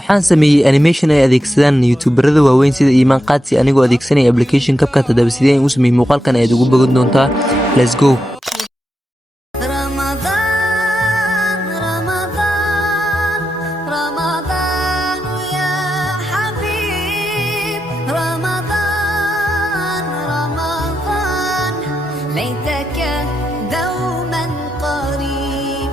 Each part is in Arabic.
waxaan sameeyey animation ay adeegsadaan youtuberada waaweyn sida Iimaan Qaadsi anigoo adeegsanaya application CapCut. Haddaba sideen u sameeyey muuqaalkan ayaad ugu bogan doontaa. Let's go. ليتك دوما قريب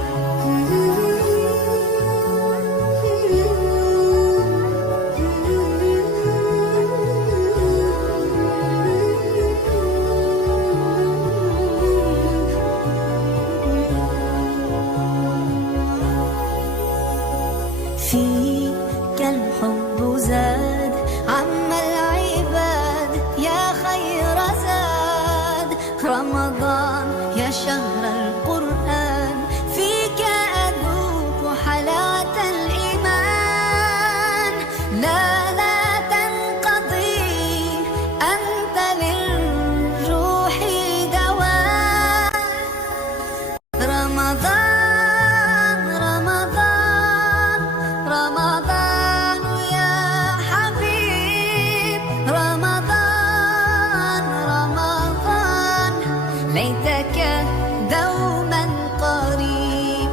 فيك الحب زاد عم العباد يا خير زاد رمضان يا شهر القرآن فيك أذوق حلاوة الإيمان لا تنقضي أنت للروح دواء رمضان رمضان رمضان يا حبيب رمضان رمضان ليتك دوما قريب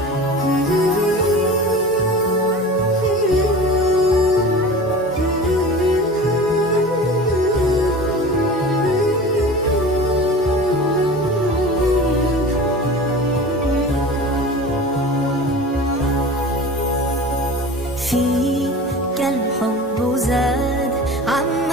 فيك الحب زاد عم